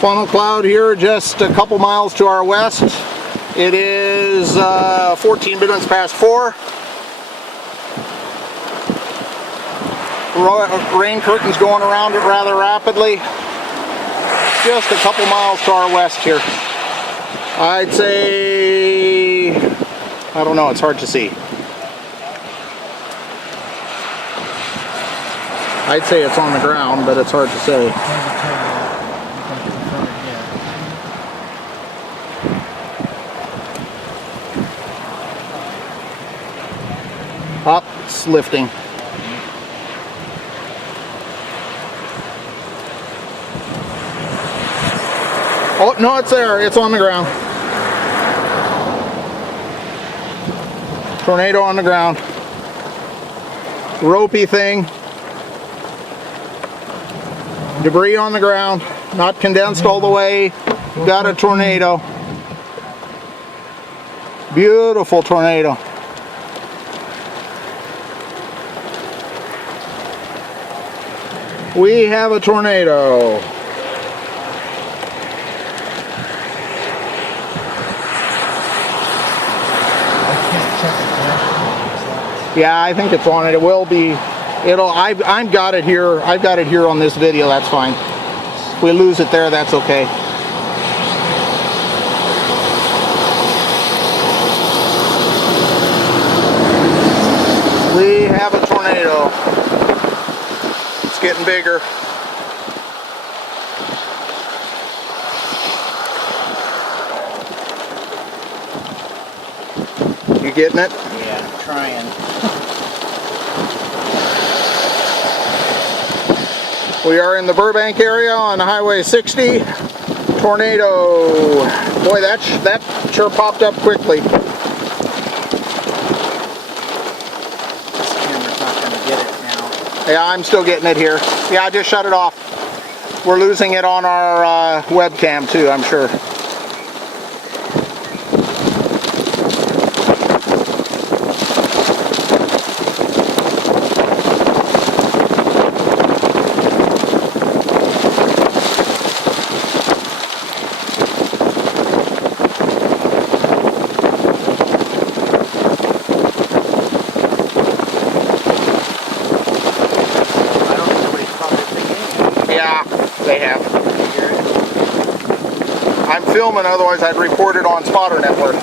Funnel cloud here just a couple miles to our west. It is 14 minutes past 4. Rain curtains going around it rather rapidly. Just a couple miles to our west here. I'd say, I don't know, it's hard to see. I'd say it's on the ground, but it's hard to say. Up, it's lifting. Oh, no, it's there. It's on the ground. Tornado on the ground. Ropey thing. Debris on the ground. Not condensed all the way. Got a tornado. Beautiful tornado. We have a tornado. Yeah, I think it's on it. It will be. I've got it here. I've got it here on this video. That's fine. If we lose it there, that's okay. We have a tornado. It's getting bigger. You getting it? Yeah, I'm trying. We are in the Burbank area on Highway 60. Tornado. Boy, that sure popped up quickly. This camera's not going to get it now. Yeah, I'm still getting it here. Yeah, I just shut it off. We're losing it on our webcam too, I'm sure. They have. I'm filming, otherwise I'd report it on Spotter Network.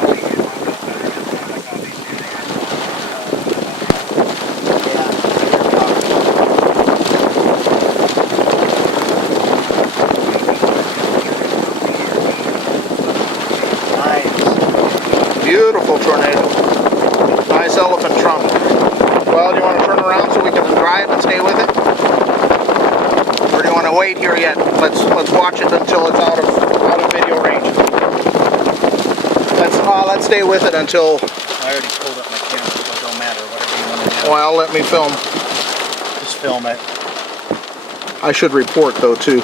Nice. Beautiful tornado. Nice elephant trunk. Well, do you want to turn around so we can drive and stay with it? Or do you want to wait here yet? Let's watch it until it's out of video range. Let's stay with it until. I already pulled up my camera, so it don't matter. Whatever you want to do. Well, let me film. Just film it. I should report though too.